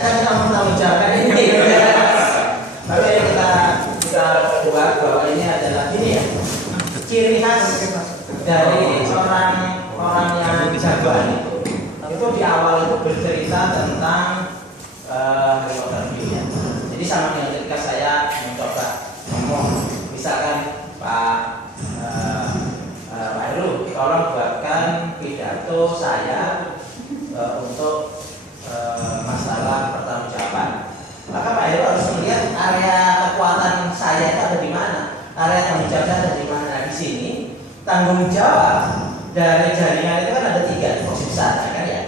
Kita tanggung jawab ini. Tapi kita buat bahwa ini adalah ini ya, ciri khas dari orang yang jagoan itu di awal itu bercerita tentang Harry Potter ya. Jadi sama dengan ketika saya mencoba ngomong, misalkan Pak Heru, tolong buatkan pidato saya untuk masalah pertanggungjawaban. Maka Pak Heru harus melihat area kekuatan saya itu ada di mana, area tanggung jawab saya ada di mana. Nah, di sini tanggung jawab dari jaringan itu kan ada 3 fokus besar, kan ya.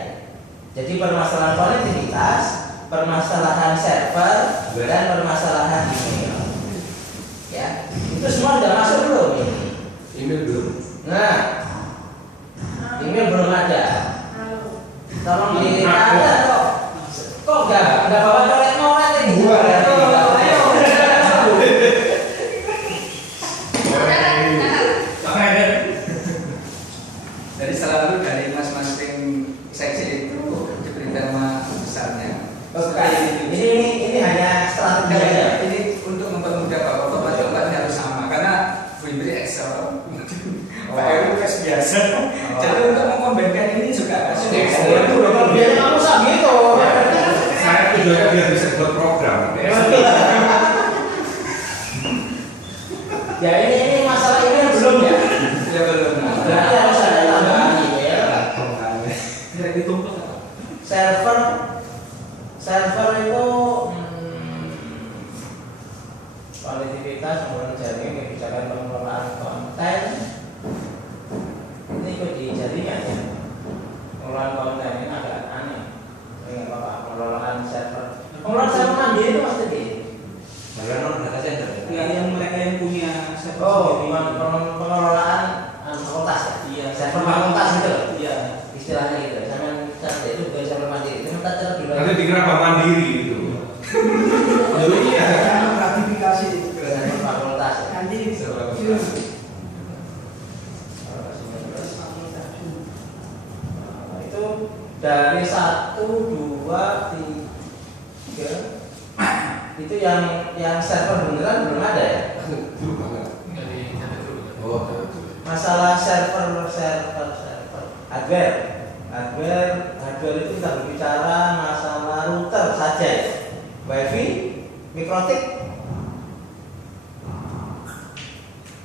Jadi permasalahan konektivitas, permasalahan server, dan permasalahan email. Ya, itu semua sudah masuk belum ini? Email belum. Nah, email belum ada. Tolong ada kok. Kok enggak bawa coret-coret ini? Jadi selalu dari masing-masing seksi itu diberi tema besarnya. Ini hanya strategi aja. Ini untuk mempermudah bapak-bapak jawabannya harus sama karena Bu Indri Excel, Pak Heru biasa. Jadi untuk mengkombinkan ini juga sulit. Biar kamu sama gitu. Saya tujuannya biar bisa buat program. Ya ini masalah ini belum ya. Ya belum. Berarti harus ada tambahan email. Server itu konektivitas, kemudian jaringan, kebijakan pengelolaan konten. Ini ikut di jaringan ya. Pengelolaan konten ini agak aneh. Ini apa? Pengelolaan server. Pengelolaan server mandiri itu pasti di. Bagaimana data center? Ya, yang mereka yang punya server Oh, sendiri. pengelolaan fakultas ya? Iya. Server fakultas gitu. Iya. Istilahnya gitu. Sampai server itu bukan server mandiri. Itu minta cara dulu. Nanti dikira Bank Mandiri itu. Dulu iya. Gratifikasi Server fakultas ya. nanti Itu dari 1, 2, 3 itu yang server beneran belum ada ya. Dulu banget. Oh, Masalah server hardware itu kita berbicara masalah router saja ya. Wifi, mikrotik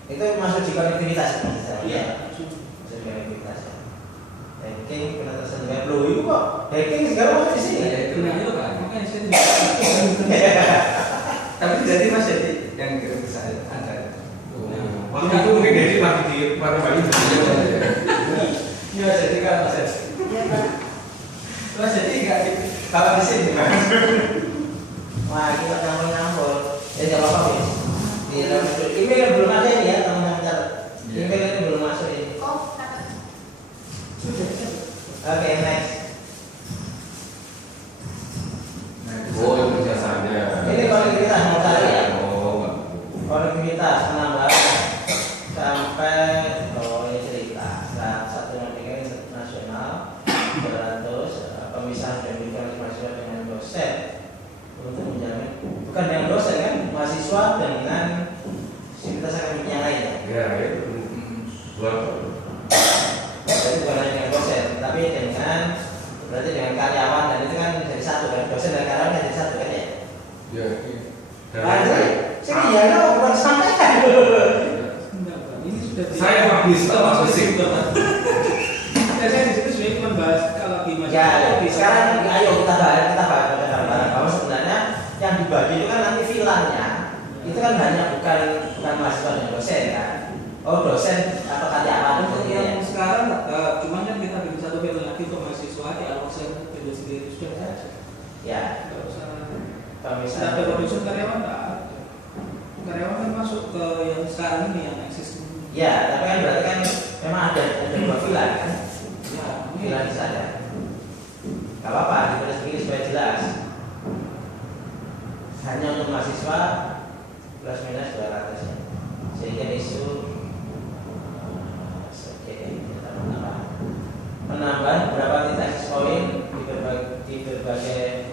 itu masuk di konektivitas ya. Iya. Masuk di konektivitas ya. Hacking, penetrasi web lo itu kok hacking segala masuk di sini. Nah, itu kan makanya saya tidak. Tapi jadi Mas jadi yang kirim ke saya ada. waktu itu mungkin jadi masih di Pada Bali. Iya jadi kan Mas. Mas jadi enggak kalau di sini Mas. Wah kita campur. Ya enggak apa-apa ya. Di dalam email belum ada ini ya teman-teman catat. Email ini belum masuk ini. Oke, next. Oh, itu jasanya. Ini konektivitas mau cari ya. Oh, Konektivitas penambahan sampai ini cerita. Nah, satu pendidikan nasional 200 pemisahan pendidikan mahasiswa dengan dosen untuk menjamin bukan dengan dosen kan mahasiswa dengan sivitas akademik yang lain ya. ya itu. Buat Jadi bukan hanya dengan dosen tapi dengan berarti dengan karyawan dan itu kan jadi satu kan dosen dan karyawan kan jadi satu kan ya. ya. Saya ya bukan sampaikan. Ini sudah Saya habis termasuk musik. saya di situ sebenarnya cuma bahas kalau di Ya, sekarang ayo kita bahas bareng-bareng bahwa sebenarnya yang dibagi itu kan nanti filanya itu kan hanya bukan mahasiswa dan dosen kan. Oh dosen atau karyawan untuk itu yang ya. sekarang cuman kan kita bikin satu film lagi untuk mahasiswa di Aloksen video sendiri sudah saja. Ya, Nggak usah. pemisah. Tapi produksi karyawan nggak ada. Karyawan kan masuk ke yang sekarang ini yang eksis. Ya, tapi kan berarti kan memang ada 2 villa kan. Ya, Villa di sana. Gak apa-apa, ditulis begini supaya jelas. Hanya untuk mahasiswa plus minus 200 ya. Sehingga isu penambahan berapa titik akses poin di berbagai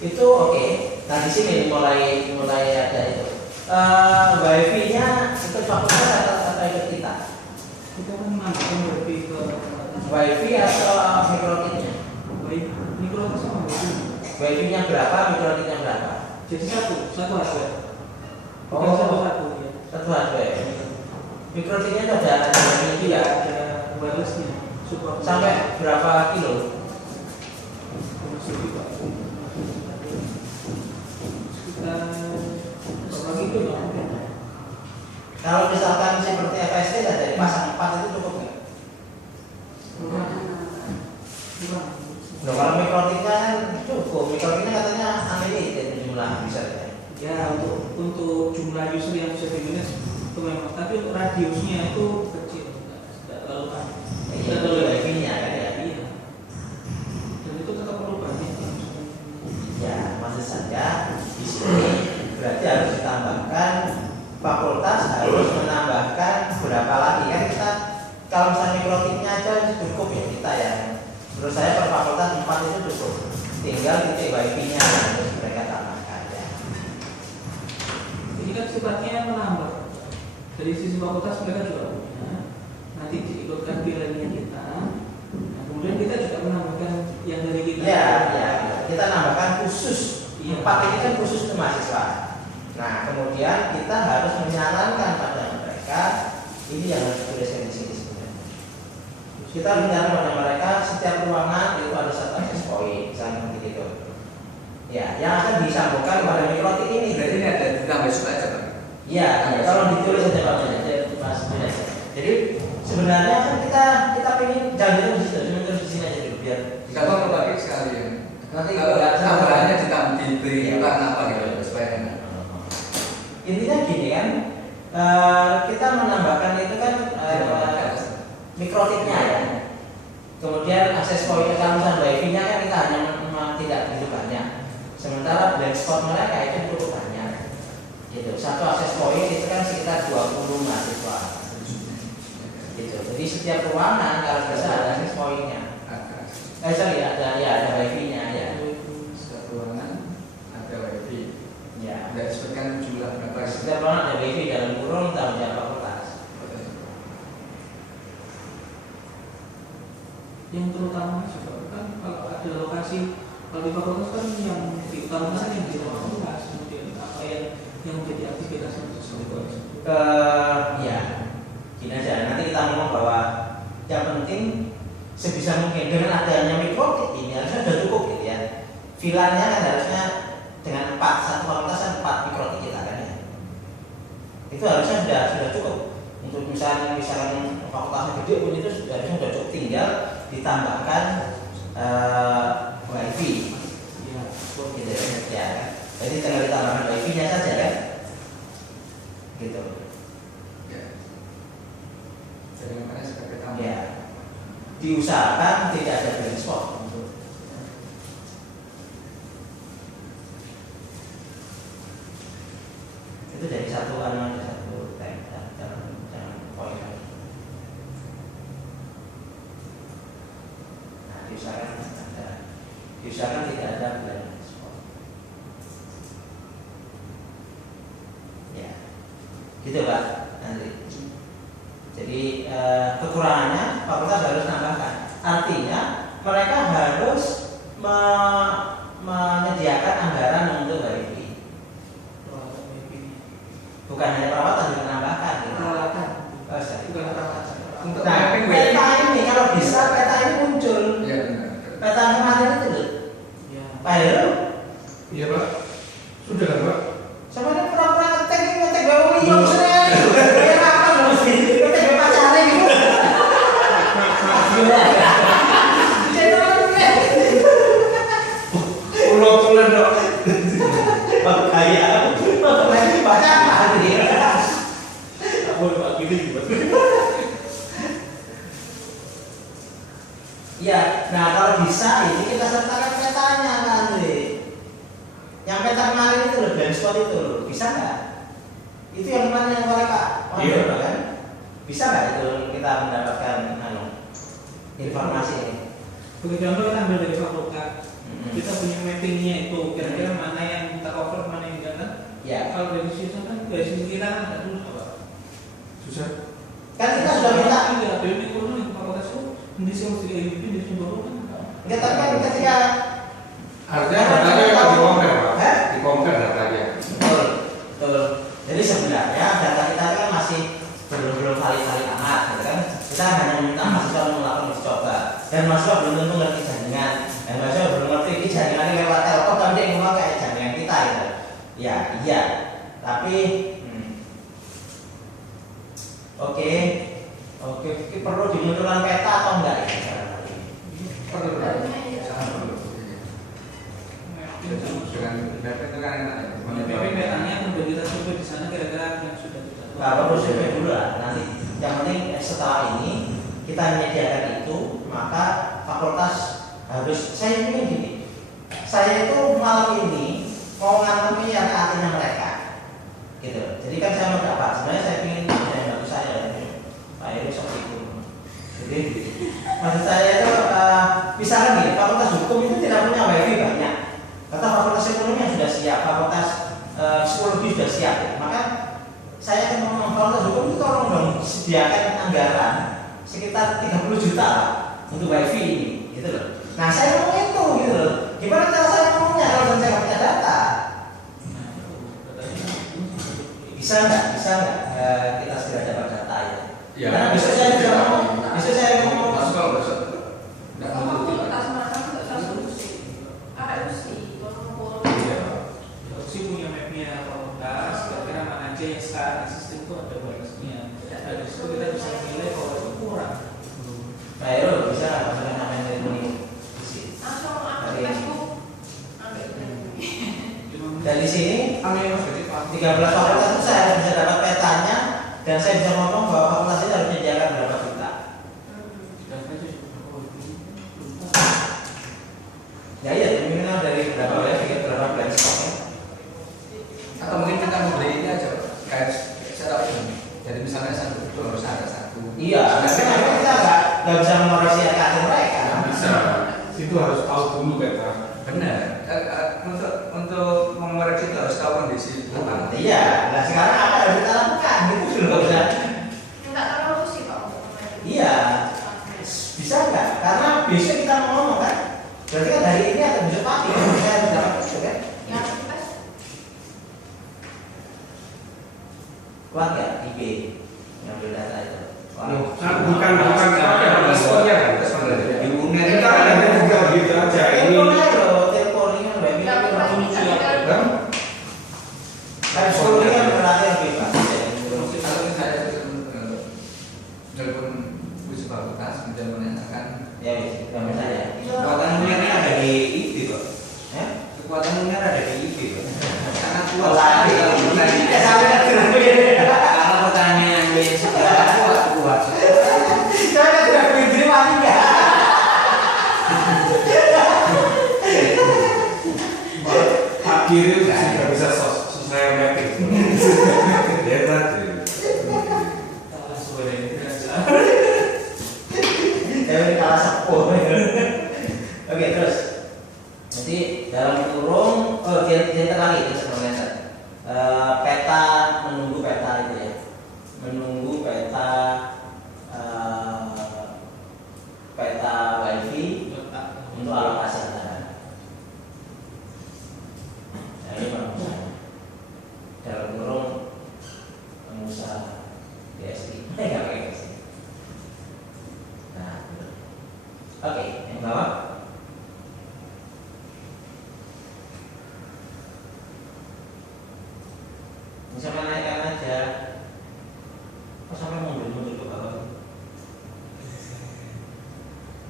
Itu oke. Nah di sini mulai ada itu. Wifi-nya itu fakultas atau ikut kita? Kita kan menambahkan WiFi ke Wifi atau mikrokitnya? mikro sama WiFi. Wifi-nya berapa, mikrokitnya berapa? Jadi satu hardware. Oh. Bukan satu ya. Satu hardware. Mikrokitnya itu ada ini Iya, juga. ada wirelessnya. Support Sampai berapa kilo? sekitar berapa gitu ya? Kalau misalkan seperti FSD ada pasang 4 itu cukup nggak? Kurang. Nah, kalau mikrokitnya kan cukup. Mikrokitnya katanya unlimited jumlah bisa ya. Ya untuk jumlah user yang bisa dimanage itu memang, tapi untuk radiusnya itu kecil, tidak terlalu banyak. Iya, itu wifi-nya kan ya. Iya. Dan itu tetap perlu banyak. Ya, maksud saya di sini berarti harus ditambahkan fakultas harus menambahkan berapa lagi kan kita kalau misalnya mikrokitnya aja cukup ya kita ya. Menurut saya per fakultas 4 itu cukup. Tinggal titik wifi-nya harus mereka tambahkan ya. Ini kan sifatnya menambah. Dari sisi fakultas mereka juga punya. Nanti diikutkan pilihannya kita. Nah, kemudian kita juga menambahkan yang dari kita. Ya, kita nambahkan khusus. 4 ini kan khusus untuk mahasiswa. Nah, kemudian kita harus menyarankan pada mereka ini yang harus dituliskan di sini sebenarnya. Kita harus menyarankan pada mereka setiap ruangan itu ada satu access point, misalnya seperti itu. Ya, yang akan disambungkan pada mikrokit ini. Berarti ini ada ditambah suka aja Pak. Iya, tolong ditulis saja Pak Mas. Jadi sebenarnya kan kita pengen jangan itu di situ, cuma terus di sini aja dulu biar Kita mau berbagi sekali ya. nanti Tambahannya ditambah diberi karena apa gitu supaya enak. intinya gini kan, kita menambahkan itu kan mikrokitnya ya. Kemudian akses point kalau misalnya wifi-nya kan kita hanya tidak begitu banyak. Sementara blank spot mereka itu cukup banyak. Gitu. Satu akses point itu kan sekitar 20 mahasiswa. Gitu. Jadi setiap ruangan kalau bisa ada akses point-nya. Sorry, ada wifi-nya ya. Setiap ruangan ada wifi. Ya. Tidak disebutkan jumlah berapa. Setiap ruangan ada wifi dalam kurung tanggung jawab fakultas. Yang terutama juga kan kalau ada lokasi kalau di fakultas kan yang diutamakan yang di ruang kelas, kemudian apa yang menjadi aktivitas yang sesuai. Ya, gini aja. Nanti kita ngomong bahwa yang penting sebisa mungkin dengan adanya mikrokit ini harusnya sudah cukup gitu ya. Vilanya kan harusnya dengan 4 satu fakultas kan 4 mikrokit kita kan ya. Itu harusnya sudah cukup. Untuk misalkan fakultasnya gede pun itu harusnya sudah cukup, tinggal ditambahkan wifi. Ya, Gitu ya. Jadi tinggal ditambahkan wifi-nya saja kan. Gitu. Ya. Jadi makanya sebagai tambah. Ya. Diusahakan tidak ada blind spot. Itu jadi satu tag, jangan poin. Nah, diusahakan tidak ada blind spot. Ya, gitu Pak Andri. Jadi kekurangannya fakultas harus tambahkan. Artinya mereka harus menyediakan anggaran untuk wifi. Bukan hanya perawatan, juga menambahkan. Peralatan, Oh, sorry. bukan perawatan. Untuk Nah, mapping peta wifi. ini kalau bisa peta ini muncul. Iya benar. Peta kemarin itu loh. Ya. Pak Heru, Iya Pak. Sudah kan Pak? sama ini pura-pura ngetek bawa liok saya. Kayak apa loh sih? Ngetek bawa pacarnya gitu. Pulau-pulau dok. Kayak baca apa nih? Aku Pak gitu juga. Ya, nah kalau bisa ini kita sertakan petanya kan nih. Yang peta kemarin itu loh, blind spot itu loh, bisa nggak? Itu yang mana yang oleh Pak? Iya. Kan? Bisa nggak itu kita mendapatkan informasi ini? Sebagai contoh kita ambil dari fakultas, kita punya mappingnya itu kira-kira mana yang kita cover, mana yang enggak. Ya. Kalau dari sisi dari sisi kita kan nggak susah Pak. Susah. Kan kita sudah minta. Iya, dari ekonomi fakultas itu di sini IPB di sini baru kan. Enggak, tapi kan ketika Artinya datanya memang di-compare, Pak. Hah? Di-compare datanya. betul, betul. Jadi sebenarnya data kita kan masih belum valid amat, gitu kan? Kita hanya meminta mahasiswa melakukan uji coba, dan mahasiswa belum tentu ngerti jaringan, dan mahasiswa belum ngerti ini jaringannya lewat telkom, tapi dia ngomong kayak jaringan kita, gitu. Ya, iya. Tapi, oke, perlu dimunculkan peta atau enggak ya sekarang hari ini? Perlu. Sangat perlu. Dengan data itu kan enak ya. PPP petanya udah kita coba di sana kira-kira yang sudah kita. Nggak perlu survei dulu lah. Nanti yang penting setelah ini kita menyediakan itu, maka fakultas harus. Saya ingin gini. Saya itu malam ini mau ngantemi yang artinya mereka, gitu. Jadi kan saya mau dapat. Sebenarnya saya ingin ada yang bantu saya. Pak Heru seperti itu. Jadi maksud saya itu misalkan gini, fakultas hukum itu tidak punya wifi banyak. Kata fakultas ekonomi yang sudah siap, fakultas psikologi sudah siap. Ya. Maka saya akan ngomong fakultas hukum itu tolong dong sediakan anggaran sekitar 30 juta lah untuk wifi ini, gitu loh. Nah saya ngomong itu, gitu loh. Gimana cara saya ngomongnya kalau saya nggak punya data? Bisa nggak kita segera dapat data ya? Ya. Karena besok saya bisa ngomong, besok saya ngomong. Masuk kalau besok. Nggak mau Si punya mapnya fakultas, kira-kira mana aja yang sekarang sistem itu ada batasnya. Dari situ kita bisa menilai kalau itu kurang. Pak Heru bisa nggak maksudnya namanya ini? Dari sini 13 fakultas itu saya bisa dapat petanya dan saya bisa ngomong bahwa fakultas ini harus menyediakan berapa juta. Ya iya, minimal dari berapa bulan stoknya. Atau mungkin kita memberi ini aja kayak setup ini. Jadi misalnya satu itu harus ada satu. Iya, tapi kita nggak bisa mengoreksi kader mereka. Bisa. Itu harus tahu dulu peta. Benar. Untuk mengoreksi itu harus tahu kondisi lapangan. Iya, nah sekarang apa yang harus kita lakukan gitu loh. Iya, bisa nggak? Karena besok kita mau ngomong kan. Berarti kan hari ini atau besok pagi saya harus dapat itu kan? Kuat nggak IB ngambil data itu? Bukan responnya. Di UNER kita kan ada juga gitu aja ini. Telepon ini kan kan sekolah ini kan berarti lebih bagus. Kalau saya telepon uji fakultas kemudian menanyakan Ya, yang saya. Kekuatan UNER ada di IB kok. Ya? Kekuatan UNER ada di IB kok. Karena kuat Lari. kalau Ya sampai kan kalau pertanyaan yang sudah kuat. saya kan tidak begini mati nggak? Pak Kiri sudah bisa saya mapping. Hebat. Saya kalah sepuh. Oke, terus. Jadi dalam kurung, dia lagi itu sebenarnya. Peta menunggu peta itu ya, menunggu peta peta wifi untuk alokasi anggaran. Nah, ini pengusaha. Dalam kurung pengusaha DSI. Nggak pakai DSI. Nah, oke, yang bawah. Bisa menaikkan aja. Kok sampai mundur ke bawah?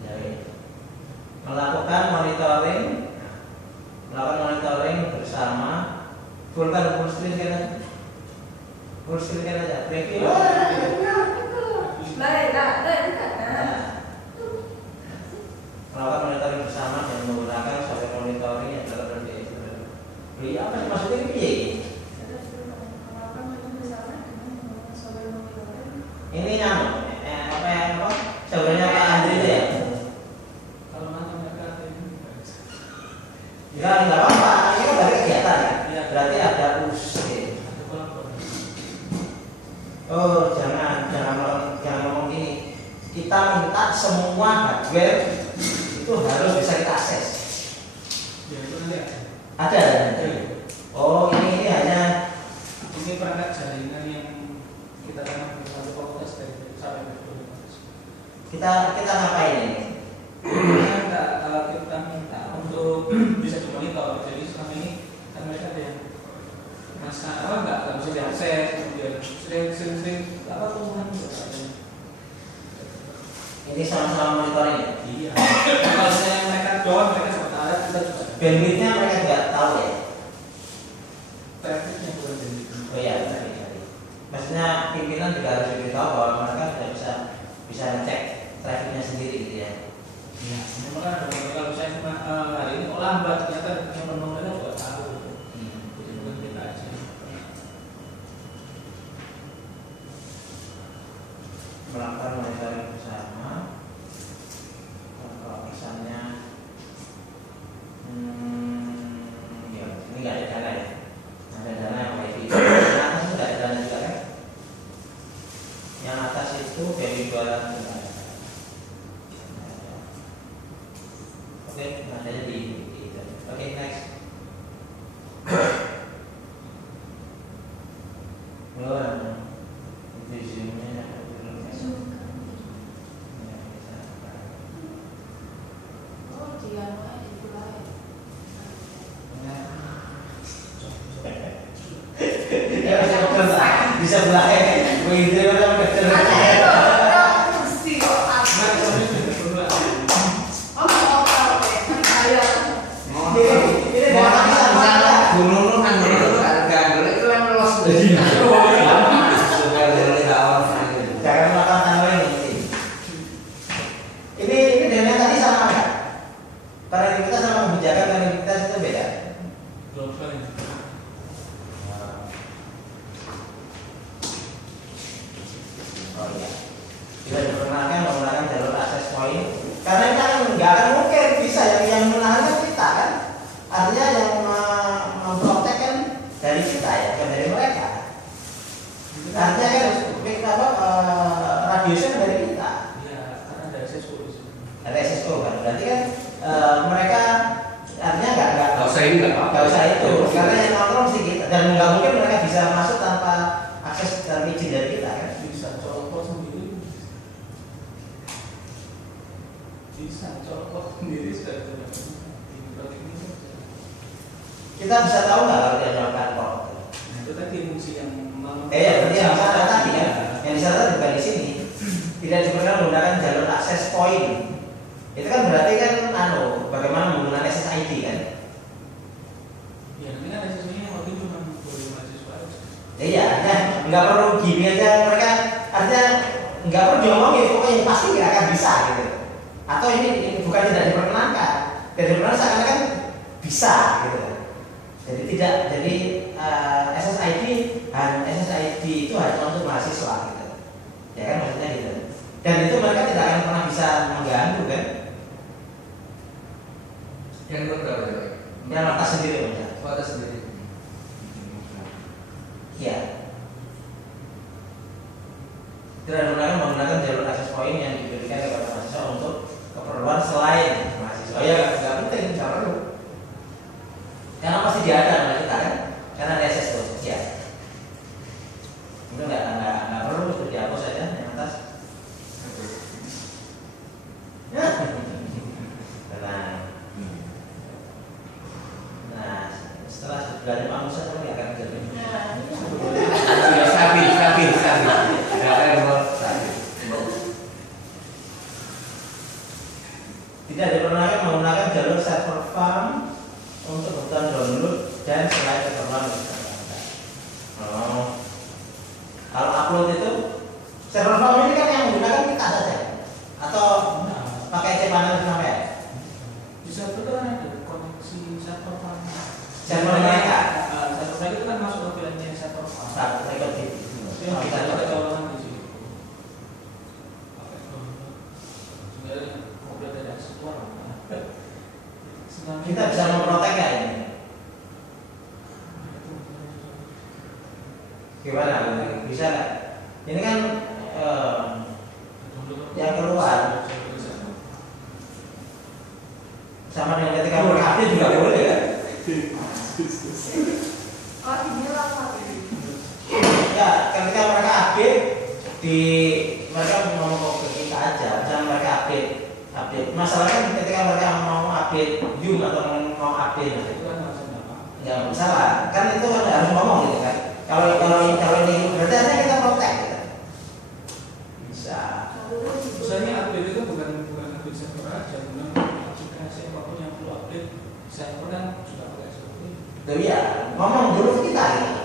Ya, melakukan monitoring bersama full screen kan aja. Preview. Melakukan monitoring bersama dan menggunakan software monitoring yang terdapat di beli apa sih maksudnya ini piye? Ini nyamuk, apa sebenarnya Pak Andri itu ya? Kalau nanti Ya nggak apa-apa, ini kan berarti kegiatan ya. Iya. Berarti ada UC. Ada kolaborasi. Oh jangan ngomong gini. Kita minta semua hardware itu harus bisa kita akses. Ya itu nanti ada. Ada. Oh ini hanya Ini perangkat jaringan yang kita tanam di satu fakultas dari sampai ke fakultas. kita ngapain ini? Kita minta untuk bisa dimonitor. Jadi selama ini kan mereka ada yang nggak bisa diakses, kemudian sering apa temuan Ini sama-sama monitoring ya? iya. Kalau misalnya mereka doang, mereka sementara kita juga Bandwidthnya mereka nggak tahu ya? trafficnya bukan dari Oh iya, maksudnya pimpinan juga harus diberitahu bahwa mereka tidak bisa ngecek trafficnya sendiri gitu ya? iya. Memang kan ada kalau saya cuma hari ini kok lambat, ternyata yang penuh mereka juga tahu. Jadi bukan kita aja. Melakukan monitoring bersama. Kalau misalnya ya ini nggak ada dana ya, ada dana yang wifi. Yang atas itu nggak ada dana juga kan? Yang atas itu dari jualan juga ada. Oke, adanya di itu. Oke, next. Itu zoomnya bisa belakang, begitu orang kecil. Jangan melakukan tangan ini. Ini dengan tadi sama nggak? Konektivitas sama kebijakan konektivitas itu beda. Global. Oh iya. Kita diperkenalkan menggunakan jalur akses point karena kita nggak akan mungkin bisa yang menahan kita kan. Artinya yang memprotek kan dari kita ya, bukan dari mereka. Artinya kan radiusnya dari kita. Iya, karena ada SSO di sini. Ada SSO kan. Berarti kan mereka artinya nggak usah ini nggak apa-apa. nggak usah itu karena yang kontrol sih kita dan nggak mungkin mereka bisa masuk tanpa akses dan izin dari kita kan. Bisa colok sendiri. Bisa colok sendiri sudah ada. Kita bisa tahu nggak kalau dia melakukan kok? Nah, itu tadi fungsi yang Berarti yang sana tadi kan, yang di sana bukan di sini. Tidak diperkenankan menggunakan jalur akses point. Itu kan berarti kan bagaimana menggunakan SSID kan? ya nanti kan SSO-nya waktu itu cuma boleh mahasiswa aja. Iya, ya nggak perlu gini aja mereka. Artinya nggak perlu diomongin, pokoknya pasti nggak akan bisa gitu. Atau ini bukan tidak diperkenankan, tidak diperkenankan seakan-akan bisa gitu. Jadi tidak, jadi SSID itu hanya untuk mahasiswa gitu. Ya kan maksudnya gitu. Dan itu mereka tidak akan pernah bisa mengganggu kan? Yang berapa? Yang atas sendiri maksudnya. Atas sendiri. Iya. Tidak menggunakan jalur akses point yang diberikan kepada mahasiswa untuk keperluan selain mahasiswa. Ya nggak penting, nggak perlu. Karena pasti dia ada sama kita kan? Karena ada SS tuh, ya. Itu nggak perlu itu dihapus saja yang atas. Nah, setelah sebulan Pak Musa kan nggak akan jadi. Sabi. Tidak diperkenankan menggunakan jalur server farm untuk kebutuhan download dan selain keperluan kalau upload itu server farm ini kan yang menggunakan kita saja atau pakai cPanel sampai Bisa itu kan ada koneksi server farm. server mereka Server mereka itu kan masuk ke filenya server farm. tak record di Yang kita ada colokan di situ. Pakai download. Sebenarnya mobil tidak keluar. kita bisa memprotek ya Sama dengan ketika mereka update juga boleh kan? Oh, ini apa? Ya, ketika mereka update di mereka mau ke kita aja, jangan mereka update. Masalahnya ketika mereka mau update Zoom atau mau update Itu kan maksudnya apa? nggak masalah, kan itu kan harus ngomong gitu kan. Kalau ini berarti artinya kita protek gitu. Bisa. Misalnya update itu bukan update server aja, bukan aplikasi apapun yang perlu update server kan juga pakai seperti itu. Tapi ya ngomong dulu ke kita gitu.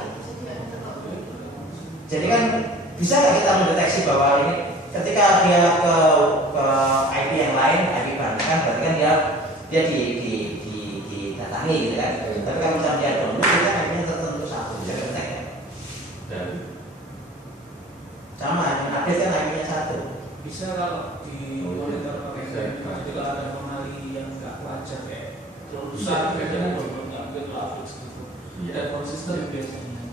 Jadi kan bisa nggak kita mendeteksi bahwa ini ketika dia ke IP yang lain, IP baru kan berarti kan dia didatangi gitu kan. Tapi kalau misalnya dia download, kita IP-nya tertentu satu, bisa detek ya. Sama, yang update kan IP-nya satu. Bisa kalau di monitor pakai VPN juga ada anomali yang nggak wajar kayak terusan VPN nggak update gitu. Dan konsisten biasanya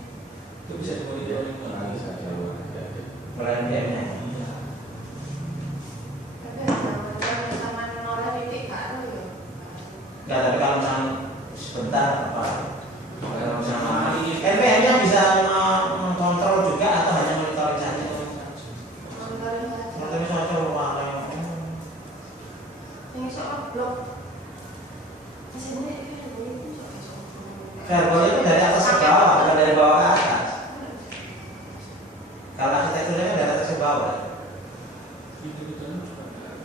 itu bisa dimonitoring. Pelan-pelannya. Iya. Nggak, tapi kalau misalnya sebentar apa? Kalau misalnya NPM-nya bisa mengkontrol juga atau hanya monitoring saja? Monitoring saja luar. Yang soal blok. Verbal itu dari atas ke bawah, bukan dari bawah ke atas. Kalau arsitekturnya kan dari atas ke bawah. Gitu-gitunya juga nggak.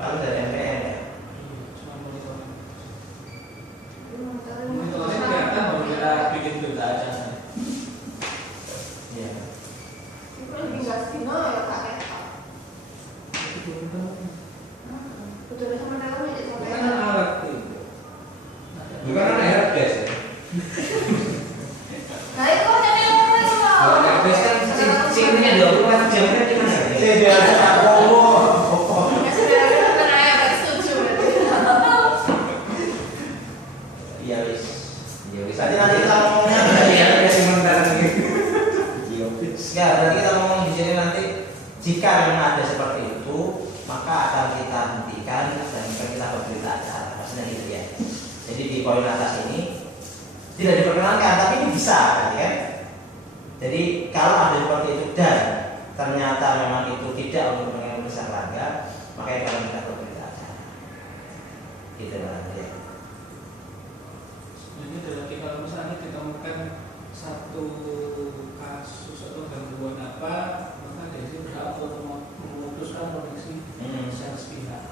Kalau dari NPM ya. Cuma monitoring. Monitoring kelihatan kalau kita bikin berita aja. Iya. Itu lebih nggak sino ya kak. Itu benar. Betul sama dalam aja Bukan sampai. alat itu. Bukan ada helpdesk ya? Nah itu kan yang ngomong itu loh. Kalau helpdesk kan cingnya 24 jam kan di mana? Saya dia ada promo. Ya sudah, kan ayah nggak setuju berarti. Iya wis. Ya wis. Nanti kita ngomongnya Iya, ya sementara ini. ya, berarti kita ngomong di sini nanti jika memang ada seperti itu, maka akan kita hentikan dan akan kita berberita acara. Maksudnya gitu ya. Jadi di poin atas ini tidak diperkenankan, tapi ini bisa, kan? Jadi kalau ada seperti itu dan ternyata memang itu tidak untuk mengenai besar laga, maka akan kita berberita acara. Gitu lah, ya. Ini adalah kalau misalnya ditemukan satu kasus atau gangguan apa, maka dari itu berhak untuk memutuskan koneksi secara sepihak.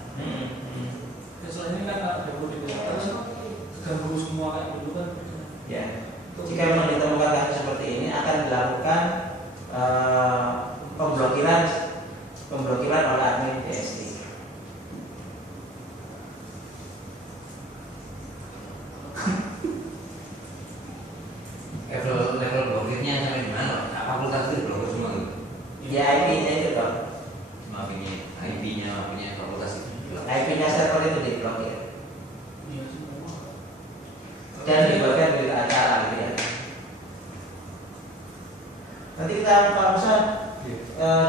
Ya, selain ini kan ada moderator ganggu semua kayak dulu kan. Ya. Jika memang ditemukan kasus seperti ini akan dilakukan pemblokiran oleh admin DSD. Level blokirnya sampai di mana? Fakultas itu diblokir semua tuh. Ya IP-nya itu dong. Maaf ini IP-nya fakultas itu. IP-nya server itu diblokir Iya semua. dan dibuatkan berita acara gitu ya. Nanti kita kalau bisa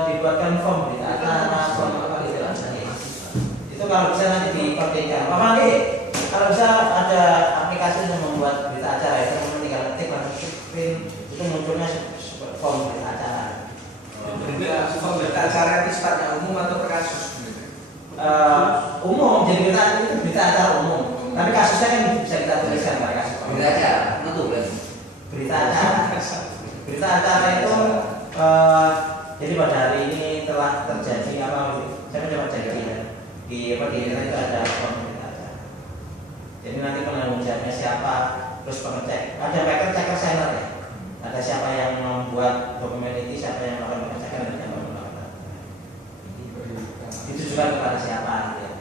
dibuatkan form berita acara, form apa gitu kan. Itu kalau bisa nanti dipertikan. Apa nanti kalau bisa ada aplikasi yang membuat berita acara itu tinggal ketik langsung screen itu munculnya form berita acara. Form berita acara itu sifatnya umum atau per kasus? Umum, jadi berita itu berita acara umum. Tapi kasusnya kan bisa kita tuliskan pada kasus. Berita acara, betul kan? Berita acara. Berita acara itu jadi pada hari ini telah terjadi apa? Saya mencoba cek ya. Di internet itu ada form berita acara. Jadi nanti penanggung jawabnya siapa, terus pengecek. Ada checker center ya. Ada siapa yang membuat dokumen ini, siapa yang melakukan pengecekan dan siapa yang melakukan. Ditujukan kepada siapa gitu ya.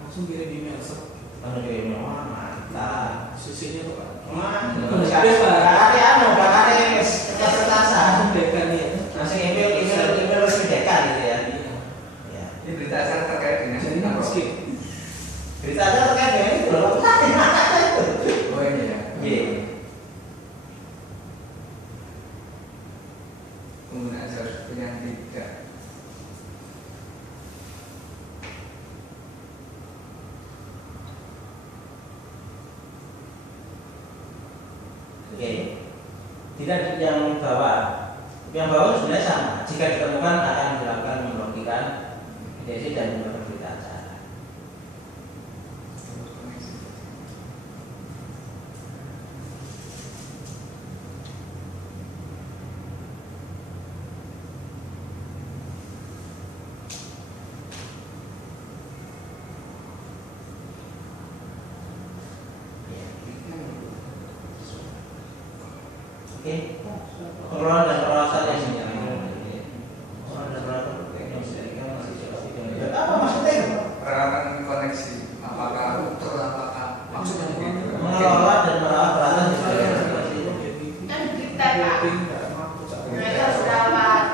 Langsung kirim email set. Lalu dia bilang, mantap. Sisinya tuh Pak. Belakangnya kecerdasan. Langsung dekan ya. Langsung email resmi dekan gitu ya. Iya. Ya. Ini berita acara terkait dengan Jadi ini skip. Berita acara terkait dengan itu loh. Oh ini ya. Iya. Penggunaan jalur yang tidak Oke. Tidak yang bawah. Yang bawah sebenarnya sama. Jika ditemukan akan dilakukan memblokiran IDC dan membuat berita acara. Oke, pengelolaan dan pengawasan yang pengelolaan dan pengawasan apa maksudnya? Peralatan koneksi, apakah router, apakah maksudnya begitu? Mengelola dan merawat peralatan di seluruh Kan kita Kak. Mereka berawat.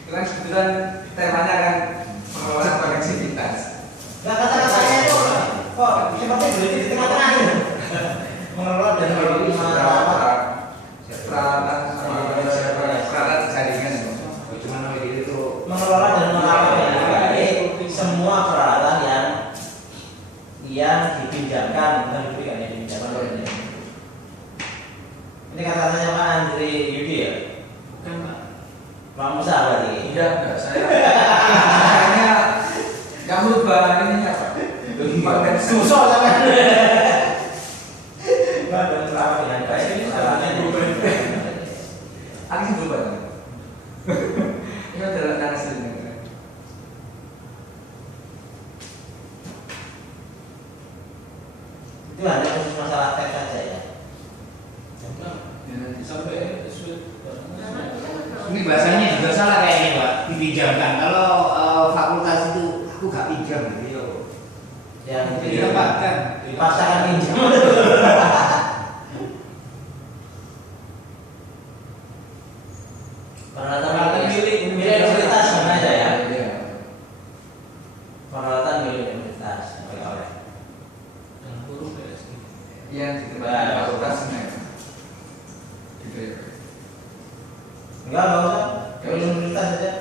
Itu kan kebetulan temanya kan pengelolaan koneksivitas. Nah kata-katanya itu kok seperti berarti di tengah-tengah ini. Mengelola dan merawat peralatan jaringan. Cuma nama itu mengelola dan merawat dengan baik semua peralatan yang dipinjamkan bukan diberikan yang dipinjamkan. Ini kata-katanya Pak Andri Yudi ya? Bukan Pak. Pak Musa berarti. Iya, enggak saya nggak merubah ininya Pak. Pakai Susah sampai. Pak dan merawat dengan baik peralatan Aku berubah. Ini adalah narasinya. itu hanya khusus masalah teks saja ya. Sampai sulit. Ini bahasanya juga salah kayaknya Pak, dipinjamkan. Kalau fakultas itu aku gak pinjam gitu ya. Yang Didapatkan. dipaksakan pinjam. Peralatan milik universitas mana aja ya? Peralatan milik universitas oleh. Dalam kurung PSI. Yang ditempatkan fakultasnya. Gitu ya. Enggak usah. Milik universitas saja.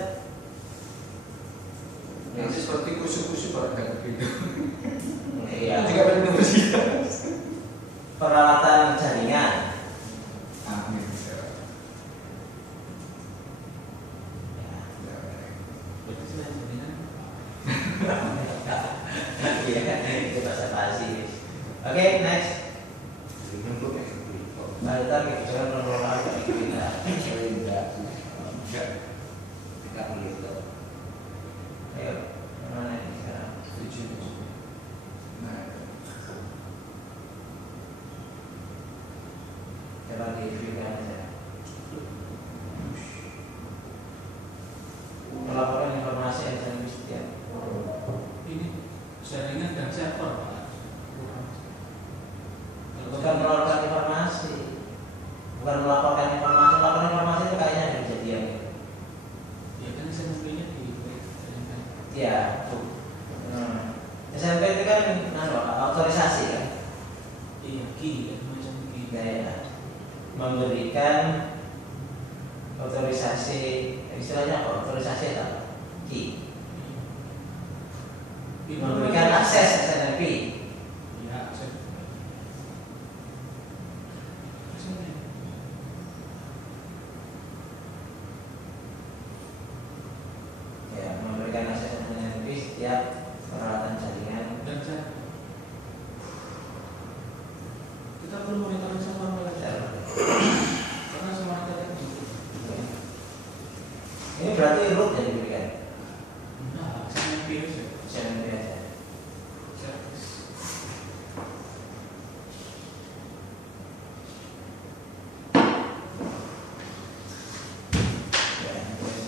Yang seperti kursi-kursi Pak enggak begitu. Iya. Juga milik universitas. Peralatan jaringan. Amin. Berarti selain jaringan. Iya, itu bahasa basi. Oke, next. Balita kebijakan pengelolaan likuiditas. Tidak begitu. Ayo, mana ini sekarang? Coba di-review-kan aja. Melaporkan informasi yang sangat setiap. Ini jaringan dan server Pak. Bukan melaporkan informasi, bukan melaporkan informasi. Melaporkan informasi itu kayaknya ada kejadian. Ya kan SMP-nya di jaringan. Ya, SMP itu kan autorisasi kan, Iya, ki ya macam ki. ya, memberikan autorisasi, istilahnya apa? Autorisasi atau key, memberikan akses SNMP. Ya, akses. Ya, memberikan akses SNMP setiap peralatan jaringan. Dan kita perlu monitoring sama mereka karena semua kita gitu. Ini berarti root yang diberikan Nah, saya biasa. SNMP aja. Service. Ya, terus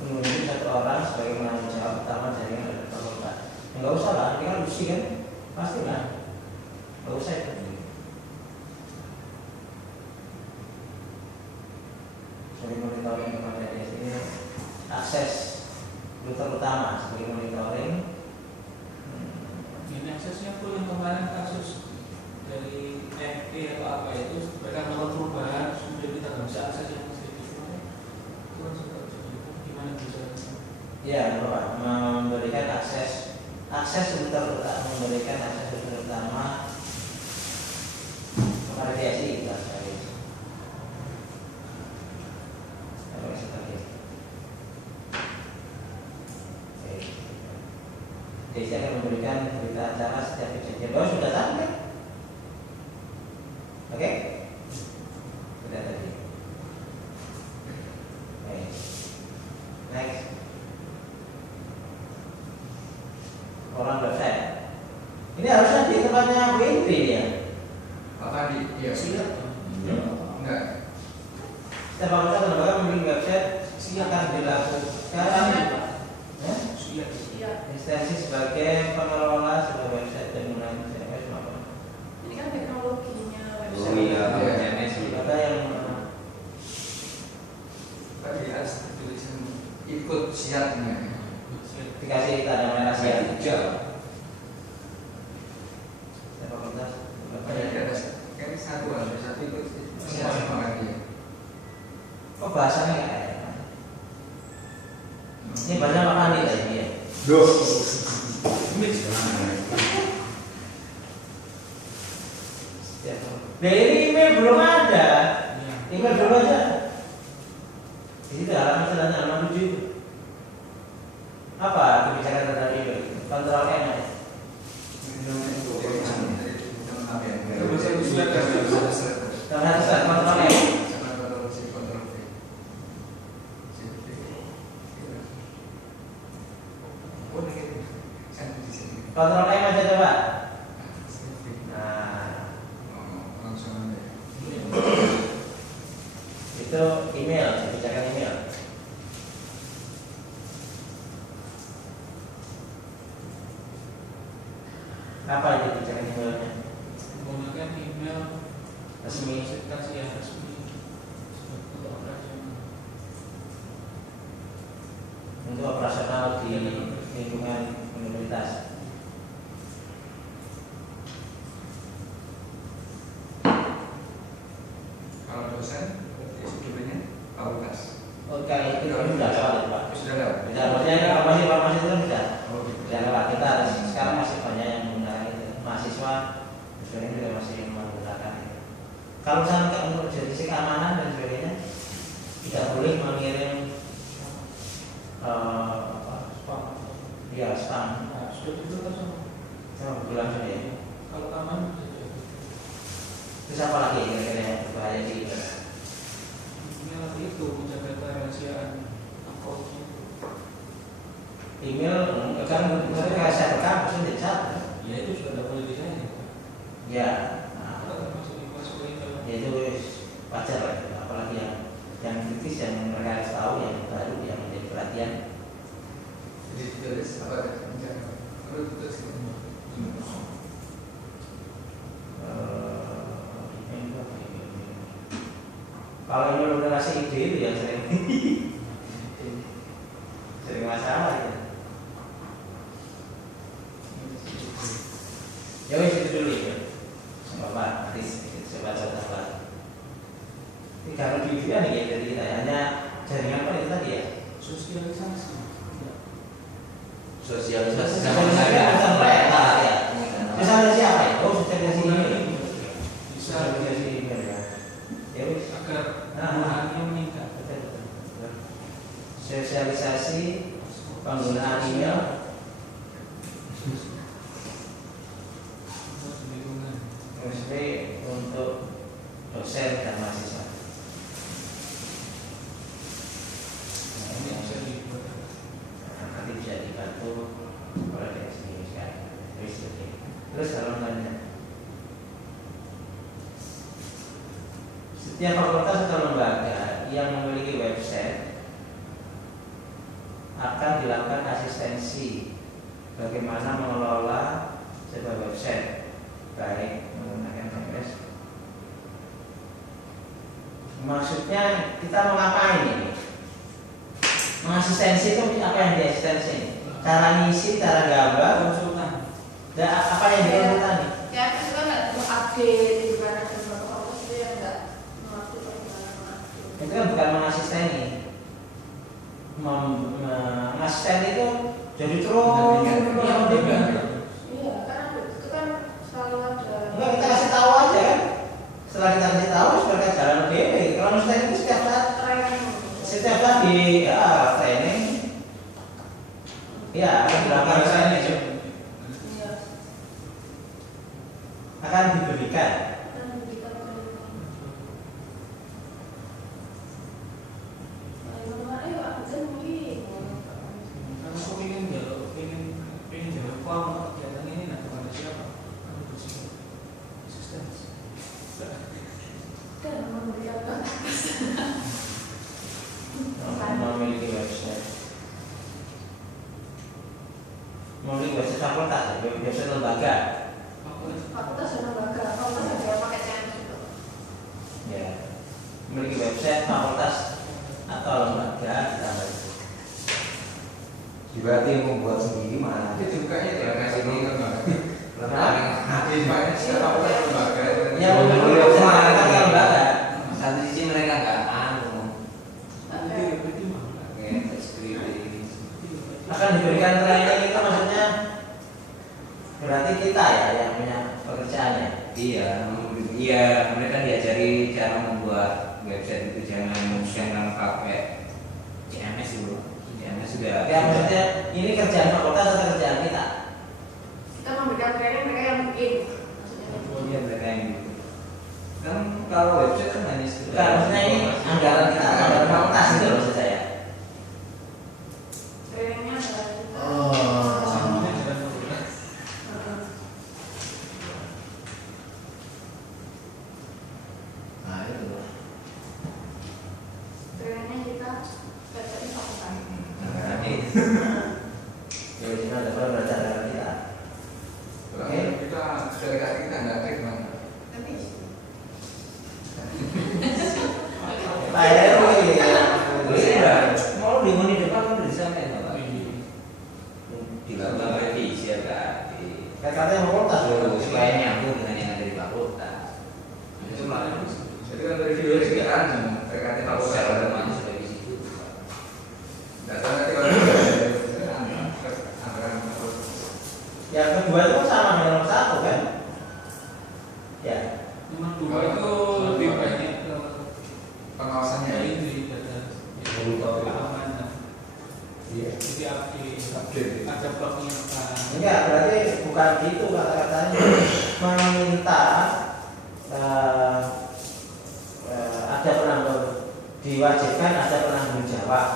menunjuk satu orang sebagai penanggung jawab utama jaringan dan fakultas. Enggak usah lah, ini kan usi kan, pasti lah. Enggak usah itu. Sebagai monitoring kepada dia ini akses router utama sebagai monitoring. Ini aksesnya pun yang kemarin kasus dari FP atau apa itu mereka melakukan perubahan supaya kita nggak bisa akses yang masih itu kan suka gimana bisa Ya, Bapak, memberikan akses router utama, memberikan akses router utama kepada DSI kita sekali. Desi akan memberikan berita acara setiap kejadian. Oh sudah tahu kan? Oke? Sudah tadi. Oke. Next. Orang website. Ini harusnya di tempatnya Bu Indri ya. Apa di? Iya. Siap. Enggak. Setiap fakultas dan lembaga memiliki website akan dilakukan ya? Siap. Iya. Instansi sebagai pengelola sebuah website dan menggunakan CMS maupun Ini kan teknologinya Oh website. iya, Iya. CMS itu. lembaga yang Tadi harus tulisan ikut siapnya. dikasih tanda merah siap. Hijau. Setiap fakultas lembaga Ada yang kan satu harus satu ikut siap sama kan dia. kok bahasanya nggak enak? Ini bahasa apa nih tadi ya? Duh. Setiap ini email belum ada. Email dulu aja. Di situ halaman selanjutnya halaman 7 itu. Apa kebijakan terhadap email? Kontrol N aja. Nomor 1 kontrol N. Kontrol M aja coba. Nah, itu email, kebijakan email. Apa itu kebijakan emailnya? Menggunakan email Resmi. universitas yang resmi untuk operasional. Untuk operasional di lingkungan universitas. Kalau dosen sebetulnya fakultas. Oke, itu sudah lewat ya Pak. Sudah lewat. Tidak, maksudnya informasi itu kan sudah. Oh, gitu. Sudah lewat. Kita harus sekarang masih banyak yang menggunakan itu. Mahasiswa sebenarnya juga masih menggunakan itu. Kalau misalnya untuk dari sisi keamanan dan sebagainya, tidak boleh mengirim Spam. ya spam. Nah, sudah itu kan sama. Oh, bilang saja ya. Kalau aman bisa jadi. Terus apa lagi kira-kira yang berbahaya di email? Email itu menjaga kerahasiaan akunnya. Email kan ketika saya rekam mesti dicat. Ya itu sudah tidak boleh desain. Ya, Kita termasuk masuk email. ya itu wajar lah. Apalagi yang kritis yang mereka harus tahu yang baru yang menjadi perhatian. Jadi ditulis apa ada perlu ditulis Kalau ini udah ngasih ide itu yang sering sering masalah ya. Ya wes itu dulu ya. Bapak nanti saya baca tambah. Ini kalau di video nih ya dari kita hanya jaringan apa itu tadi ya? Sosialisasi. Ya. Sosialisasi sama Sosialisasi saya. macam peta ya. Sosialisasi apa ya? Oh sosialisasi ini. Bisa Sosialisasi ini ya. Ya wes. agar Nah. penggunaannya meningkat. Sosialisasi penggunaan email Untuk lingkungan. mesti untuk dosen dan mahasiswa. Nah, ini Ini yang bisa dibuat. nanti bisa dibantu oleh dari sini sekali. Terus kalau nanya, setiap fakultas atau lembaga yang memiliki website akan dilakukan asistensi bagaimana mengelola sebuah website baik menggunakan CMS. Maksudnya kita mau ngapain ini? Mengasistensi itu apa yang diasistensi? Cara ngisi, cara gambar, Konsultan. dan apa yang dikonsultani? Ya itu kan nggak mau update di mana ada beberapa kampus itu yang nggak melakukan gimana mengupdate. Itu kan bukan mengasisteni. Mengasisten itu jadi terus. Iya kan ada itu kan selalu ada. Enggak, kita kasih tahu aja kan. Setelah kita kasih tahu, mereka jalan sendiri. Kalau mengasisten itu setiap saat di ya, training. Ya, akan dilakukan training. akan diberikan. Dan kita Karena aku pengen jalur form kegiatan ini nah kepada siapa? Kan bersifat eksistensi. Memiliki website. Memiliki website fakultas, website lembaga. fakultas dan lembaga, fakultas yang dia pakai CMS itu. Ya, memiliki website fakultas atau lembaga ditambah itu. Berarti membuat sendiri mana? Itu juga ya dengan sini kan Nah, banyak siapa pun lembaga. yang memiliki website atau lembaga. Satu sisi mereka nggak Berarti mana? Akan diberikan training itu maksudnya berarti kita ya yang punya pekerjaannya. Iya, mereka diajari cara membuat website itu jangan pakai CMS dulu. CMS sudah. Ya maksudnya ini kerjaan fakultas atau kerjaan kita? Kita memberikan training mereka yang mungkin maksudnya gitu. Iya mereka yang gitu. Kan kalau website kan hanya sekedar. Bukan, maksudnya ini anggaran kita, anggaran fakultas itu loh maksud saya. Trainingnya adalah kita. Semuanya jalan fakultas. Nah itu loh. Trainingnya kita belajar di fakultas. Nanti Jadi sini ada belajar anggaran kita. Oke, kita dari kaki kita nggak ada gimana? Tapi Pak Heru ini Iya, mau di moni depan kan bisa kan Pak? Iya. Dilakukan revisi ya berarti. katanya fakultas loh. Supaya nyambung dengan yang ada di fakultas. Itu lah. Jadi kan dari video juga kan, PKT Kalau fakultas. saya udah masuk dari situ. Data nanti kalau anggaran Yang kedua itu sama dengan nomor satu kan? Ya. Nomor 2 itu lebih banyak ke pengawasannya. ini data keamanan. Iya. Jadi Update. ada blognya kan. Enggak, berarti bukan itu kata-katanya. Meminta ada penanggung diwajibkan ada penanggung jawab.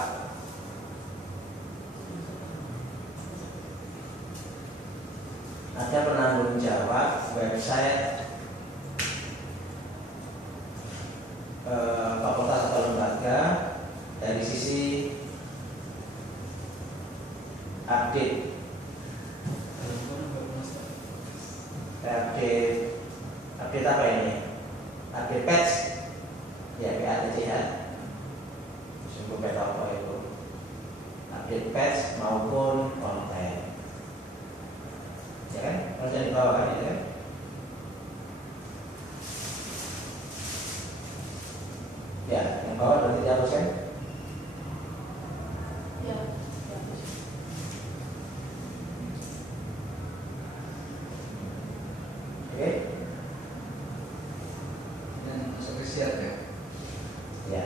Ada penanggung jawab website fakultas atau lembaga dari sisi update update apa ini? Update patch ya PATC ya. Sungguh apa itu? Update patch maupun konten. Ya kan? Harus yang dibawakan itu kan? Ya, yang bawah berarti dihapuskan. ya. Oke? Dan masuk ke siap ya. Ya.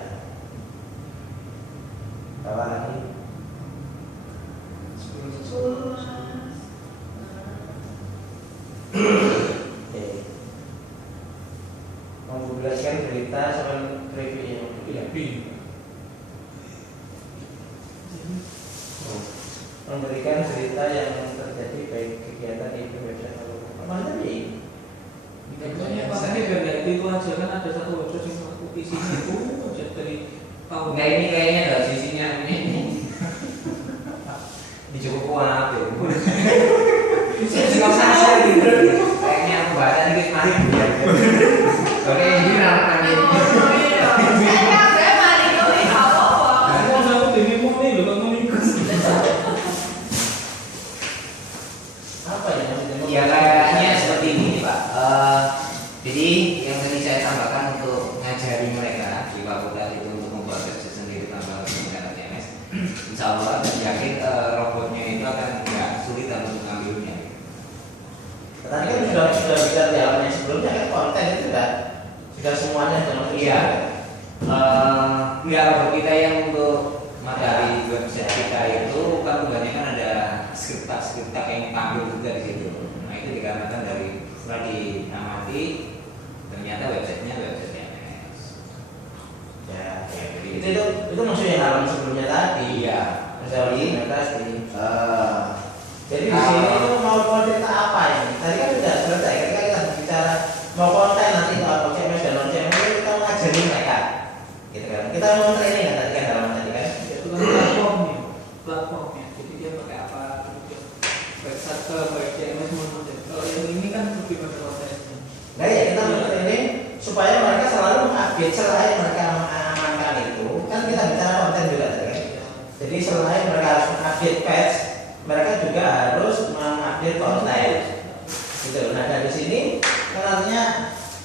Bawah lagi. 10 mas. Oke. Mempublikasikan berita soal review. Memberikan berita yang terjadi baik kegiatan di website atau mana tadi? Makanya Pak tadi ganti itu aja kan ada satu website yang aku isinya itu aja dari tahun. Nah ini kayaknya nggak sisinya ini. Di cukup kuat ya. Nggak usah share gitu. Kayaknya aku baca nih mari biar. Oke ini namanya. Oh iya. Saya kan mari kau ini apa? Aku mau aku dirimu nih loh kamu ikut. Apa ya maksudnya? Ya kayaknya seperti ini Pak. Jadi yang tadi saya tambahkan untuk ngajari mereka di fakultas itu untuk membuat website sendiri tanpa menggunakan CMS. Insya Allah dan yakin robotnya itu akan nggak sulit untuk mengambilnya. Tadi kan sudah bicara di awalnya sebelumnya kan konten itu sudah semuanya dalam Iya. Nggak robot kita yang untuk materi website kita itu kan kebanyakan ada skrip yang tampil juga di situ. Nah itu dikarenakan dari setelah diamati ternyata websitenya website CMS. Ya, Jadi itu maksudnya halaman sebelumnya tadi. iya. Sebelumnya tadi. Jadi di sini itu mau cerita apa ini? Tadi kan sudah selesai. Ketika kita bicara mau konten nanti atau CMS dan non CMS kita mengajari mereka, gitu kan? Kita mau training kan tadi kan halaman tadi kan? Itu kan platformnya. Jadi dia pakai apa? Website ke baik CMS maupun kalau yang ini kan lebih pada kontennya. Nah ya kita mau training supaya mereka selalu mengupdate selain mereka mengamankan itu. Kan kita bicara konten juga tadi kan? Jadi selain mereka harus mengupdate patch, mereka juga harus mengupdate konten. Gitu. Nah dari sini kan artinya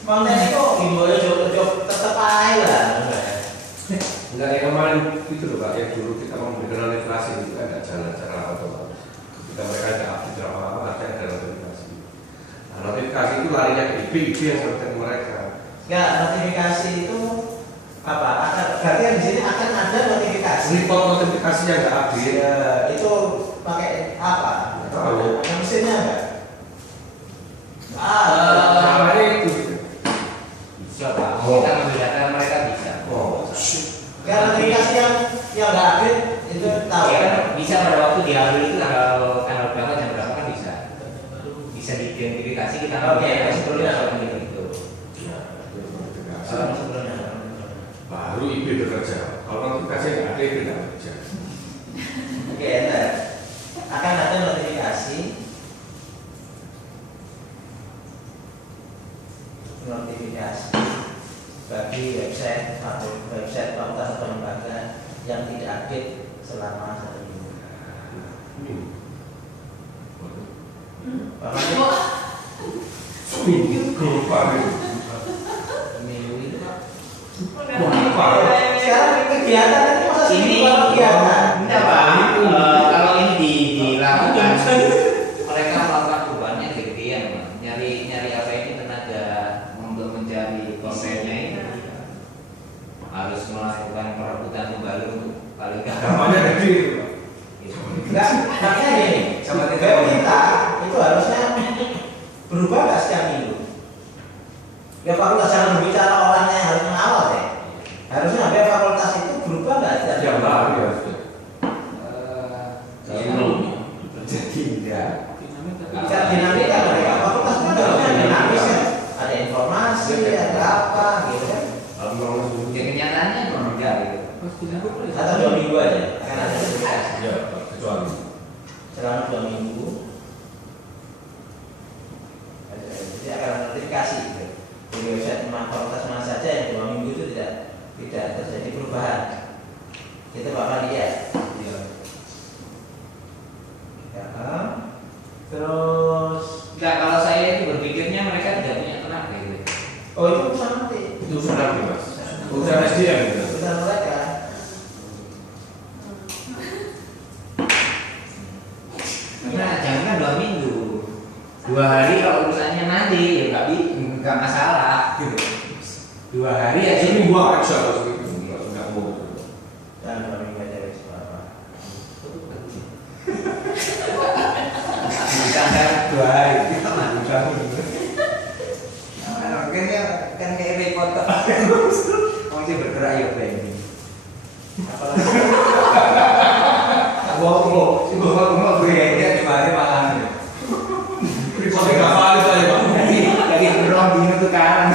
konten itu himbauan tetap aja lah. Enggak yang kemarin itu loh Pak, yang dulu kita mau memberikan literasi itu kan ada cara atau ketika mereka ada update apa ada notifikasi. Nah, notifikasi itu larinya ke IP yang seperti mereka. Ya notifikasi itu apa? Berarti yang di sini akan ada notifikasi. Report notifikasi yang nggak update. Ya, itu pakai apa? Tahu. Ada mesinnya enggak? Caranya itu. Bisa Pak. Kita ngambil data mereka bisa. Oh, Kalau notifikasi yang nggak update itu tahu Ya, kan? bisa pada waktu diambil itu tanggal berapa jam berapa kan bisa. Bisa diidentifikasi kita Oke, sebelumnya soal itu. Kalau sebelumnya. baru IP bekerja. Kalau notifikasi nggak ada itu nggak bekerja. Oke, nah, akan ada notifikasi bagi website fakultas atau lembaga yang tidak update selama 1 minggu. Bapak minggu itu sekarang kegiatan itu masa Ini seminggu kegiatan? enggak Pak. Kalau ini dilakukan mereka melakukan perubahannya gede-gedean Pak. Nyari apa ini tenaga untuk mencari kontennya ini harus melakukan perebutan kembali untuk paling Dampaknya gede itu Pak. Enggak, makanya gini, Sama web tidak kita itu harusnya berubah nggak setiap minggu. Ya fakultas jangan berbicara orangnya yang harus mengawal ya. Harusnya web fakultas itu berubah nggak setiap Yang minggu. baru ya. terjadi enggak. Bicara dinamika mereka fakultas itu harusnya dinamis ya. Ada informasi, ada apa gitu kan. Ya kenyataannya enggak gitu. Atau 2 minggu aja akan ada notifikasi. Ya, kecuali. Selama 2 minggu jadi akan ada notifikasi gitu. Di website fakultas mana saja yang 2 minggu itu tidak terjadi perubahan. Itu Bapak lihat. Ya. Terus Enggak, kalau saya itu berpikirnya mereka tidak punya tenaga gitu. oh itu urusan nanti. Itu sudah Mas. Urusan SDM gitu. Urusan mereka. Nah, jangan 2 minggu. 2 hari kalau urusannya nanti ya nggak masalah gitu. 2 hari ya Ini sih. buang aja kalau itu nggak mau. Dan 2 minggu aja wis apa. Misalnya 2 hari. Makanya kan kayak repot. Masih bergerak ya ini. Apalagi Gua gue di mana malam ya. Sampai nggak valid aja Pak. Lagi berulang dingin tuh kan.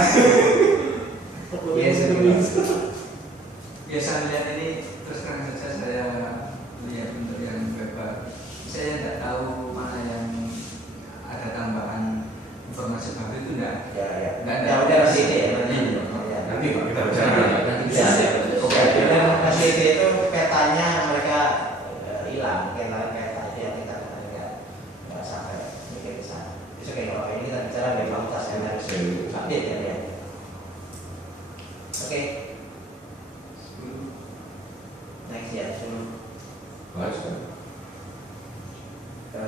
Biasa melihat ini terus terang saja saya lihat untuk yang web. Saya tidak tahu mana yang ada tambahan informasi baru itu enggak. ya. Nggak ada. Ya udah masih ya nanti. Ya. Nanti Pak kita bicara. Nanti Bisa. bisa. Oke, dan SDT itu petanya mereka hilang, mungkin peta itu yang kita nggak sampai mikir ke sana. Bisa kayak kalau ini kita bicara dari fakultas yang harus update ya dia. Oke. Next ya, Bagus kan. ke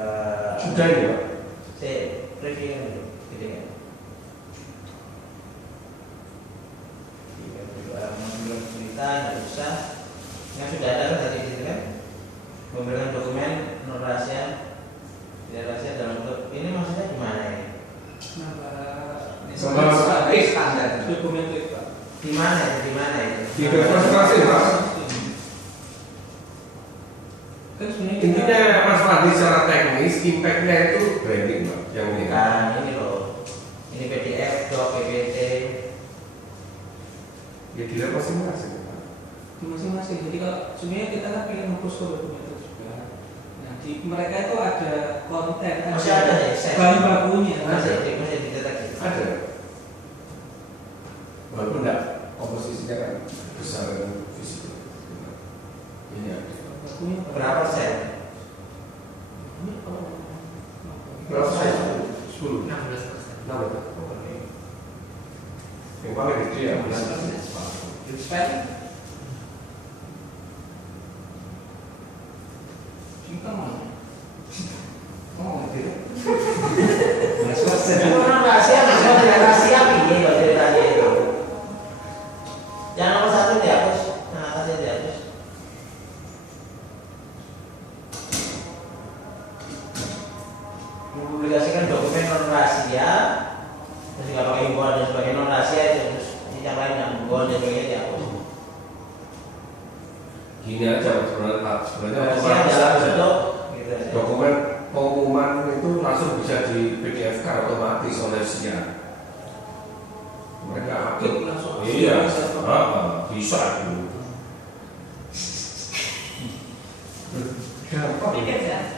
Sudah ini Pak. saya review dulu, gitu kan. Membuat cerita nggak usah. Yang sudah ada kan tadi gitu kan, memberikan dokumen non rahasia dokumented Pak. Di mana itu? Di mana itu? Di web masing-masing Mas. Kan sebenarnya Intinya Mas Fadli secara teknis impactnya itu branding Pak yang ini. Kan ini loh. Ini PDF, doc, PPT. Ya di web masing-masing. di masing-masing. Jadi kalau sebenarnya kita kan pengen ngurus ke dokumenter juga. Nah di mereka itu ada konten, Masih ada ya? bahan bakunya. Masih dicetak gitu. Ada. Walaupun enggak komposisinya kan besar dan fisik. Ini ada. Bakunya Berapa persen? Ini kalau Berapa persen? 10. 16%. 6. Yang paling gede ya 16. Spend kita mana? oh gitu. Itu orang rahasia, maksudnya tidak rahasia ini loh ceritanya itu. Yang nomor 1 dihapus, yang atasnya dihapus. Mempublikasikan dokumen non rahasia, terus nggak pakai himbauan dan sebagainya non rahasia itu, terus yang lain yang himbauan dan sebagainya dihapus. Gini aja sebenarnya Rahasia dalam bentuk gitu aja. dokumen pengumuman itu langsung bisa di PDF kan otomatis oleh SIA. Mereka Klik langsung. iya, bisa itu. Gampang. Ini aja.